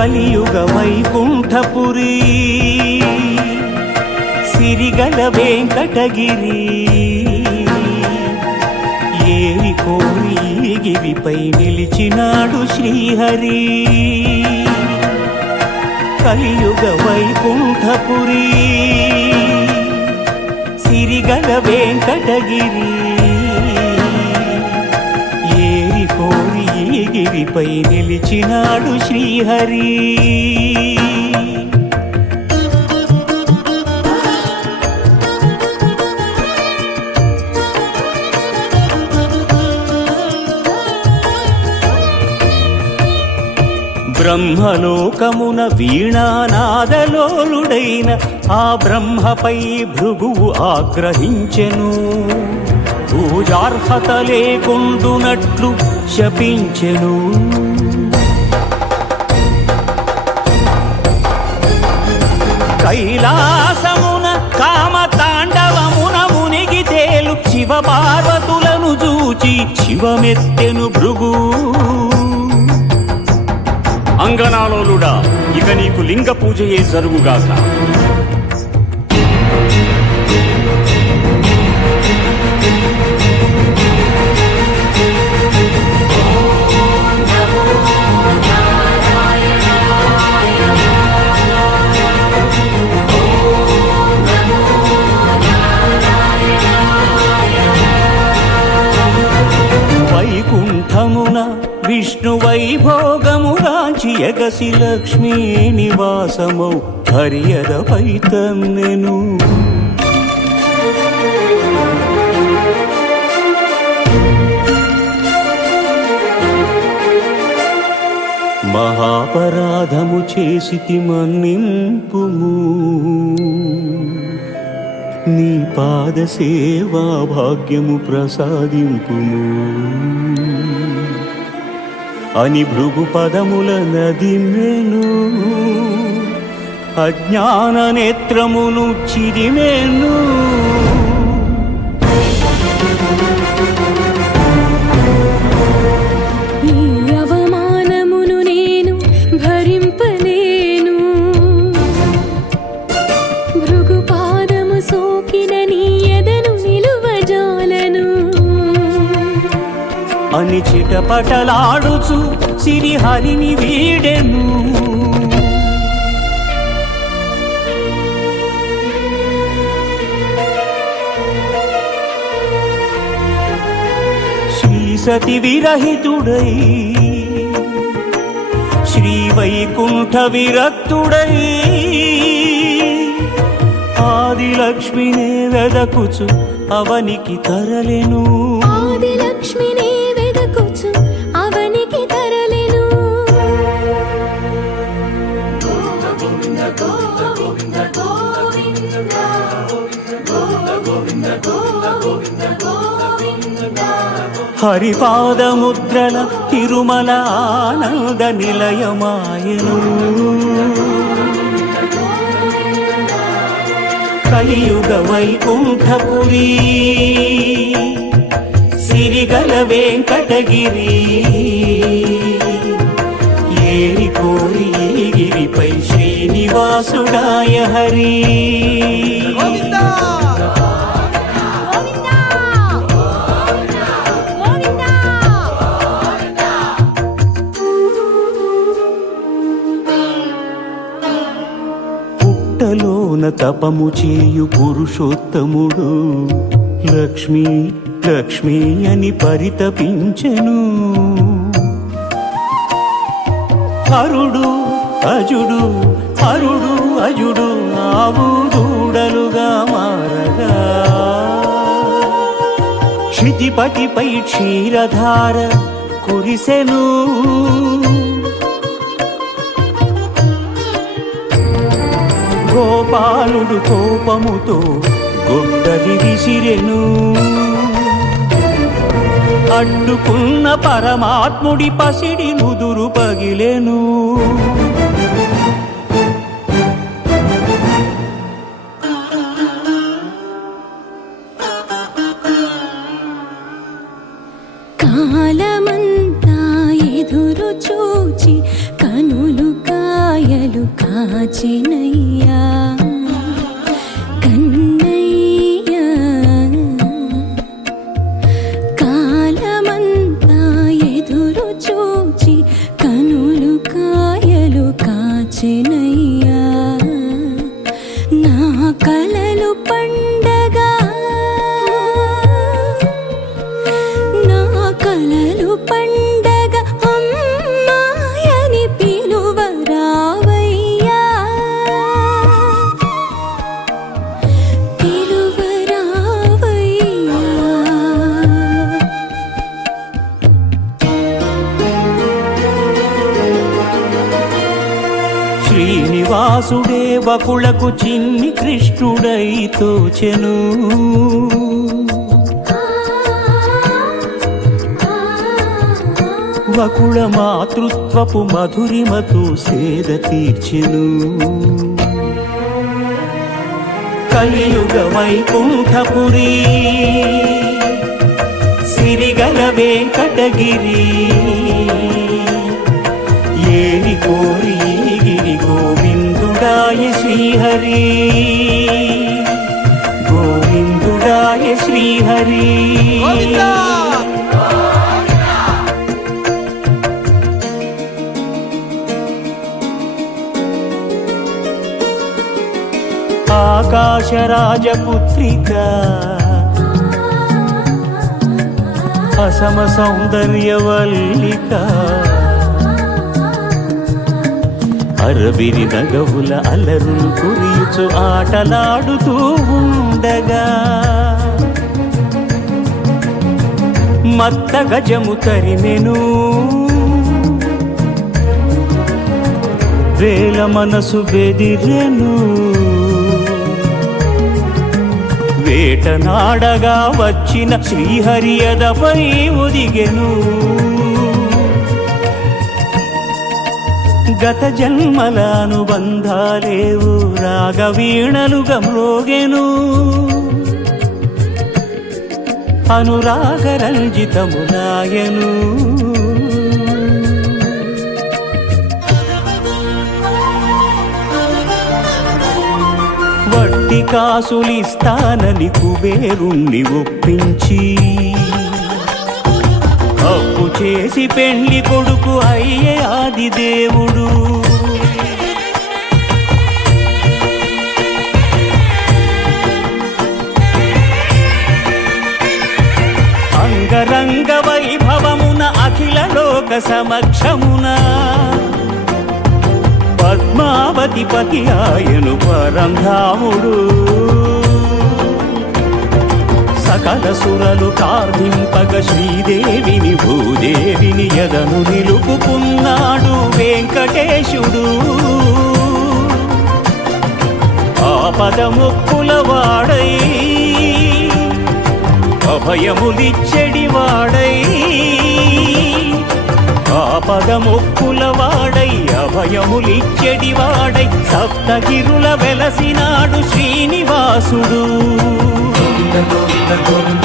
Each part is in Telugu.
కలియుగ వైకుంఠపురి సిరిగల వెంకటగిరి. ఏరి కోరి ఈ గిరిపై నిలిచినాడు శ్రీహరి. కలియుగ వైకుంఠపురి సిరిగల వెంకటగిరి. ఈ నిలిచినాడు శ్రీహరి. బ్రహ్మలోకమున వీణానాదలోలుడైన ఆ బ్రహ్మపై భృగువు ఆగ్రహించెను. పూజార్హత లేకుండునట్లు శపించెను కైలాసమున కామతాండవమున మునిగి తేలు శివ పార్వతులను చూచి శివమెత్తెను భృగు. అంగనాలోలుడా ఇక నీకు లింగ పూజయే జరుగుగాక. వైభోగముగాంచి ఎగసి లక్ష్మీ నివాసమౌ హరియదపై తన్నెను మహాపరాధము చేసి మన్నింపుము. నీ పాద సేవా భాగ్యము ప్రసాదింపుము. అని భృగు పదముల నదిమేను అజ్ఞాన నేత్రమును చిరిమేను పటలాడుచు సిరిహరిని వీడెను. శ్రీ సతి విరహితుడై శ్రీ వైకుంఠ విరక్తుడై ఆదిలక్ష్మినే వెదకుచు అవనికి తరలెను. ఆదిలక్ష్మిని హరిపాదముద్రల తిరుమల ఆనంద నిలయమాయను. కలియుగ వైకుంఠపురి సిరిగల వెంకటగిరి ఏరి కోరి గిరిపై శ్రీనివాసుడాయ హరి. పుట్టలోన తపము చేయు పురుషోత్తముడు. లక్ష్మీ లక్ష్మీ అని పరితపించెను. హరుడు అజుడు హరుడు అజుడు ఆవు దూడలుగా మారగా. క్షితిపతిపై క్షీరధార కురిసెను. గోపాలుడు కోపముతో గొడ్డలి విసిరెను. అడ్డుకున్న పరమాత్ముడి పసిడి ముదురు పగిలెను. 呀。వ్యాసుడే వకులకు చిన్ని కృష్ణుడై తోచెను. వకుళ మాతృత్వపు మధురిమతో సేద తీర్చెను. కలియుగ వైకుంఠపురి సిరిగల వెంకటగిరి ఏరి కోరి గిరి గోవి? గోవిందుడాయ శ్రీహరి. గోవిందుడాయ శ్రీహరి. ఆకాశరాజపుత్రిక. అసమ సౌందర్యవల్లిక. అరవిరి నగవుల అలరులు కురియుచు ఆటలాడుతూ ఉండగా. మత్త గజము తరిమెను వేల మనసు బెదిరెను. వేటనాడగా వచ్చిన శ్రీహరియదపై ఒదిగెను గత జన్మల అనుబంధాలేవు రాగవీణలుగా మ్రోగెను అనురాగరంజితములాయను వట్టి కాసులిస్తానని కుబేరుణ్ణి ఒప్పించి అప్పు చేసి పెళ్ళి కొడుకు అయ్యే ఆది దేవుడు. అంగరంగ వైభవమున అఖిల లోక సమక్షమున పద్మావతి పతి ఆయను పరంధాముడు. సకల సురలు కార్ధింపగ శ్రీదేవిని భూదేవిని ఎదను నిలుపుకున్నాడు వెంకటేశుడు. ఆపదముక్కుల వాడై అభయములిచ్చడి వాడై ఆపదముక్కుల వాడై అభయములిచ్చడి వాడై సప్తగిరుల వెలసినాడు శ్రీనివాసుడు. గోవింద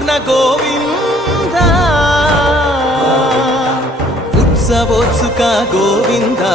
పూర్ణ గోవింద. ఉత్సవోత్సుక గోవిందా.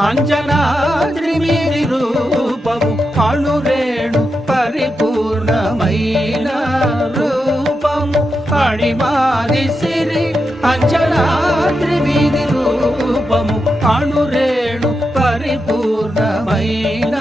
అంజనాద్రి మీది రూపము అణురేణు పరిపూర్ణమైన రూపము. అణిమాది సిరి అంజనాద్రి మీది రూపము అణురేణు పరిపూర్ణమైన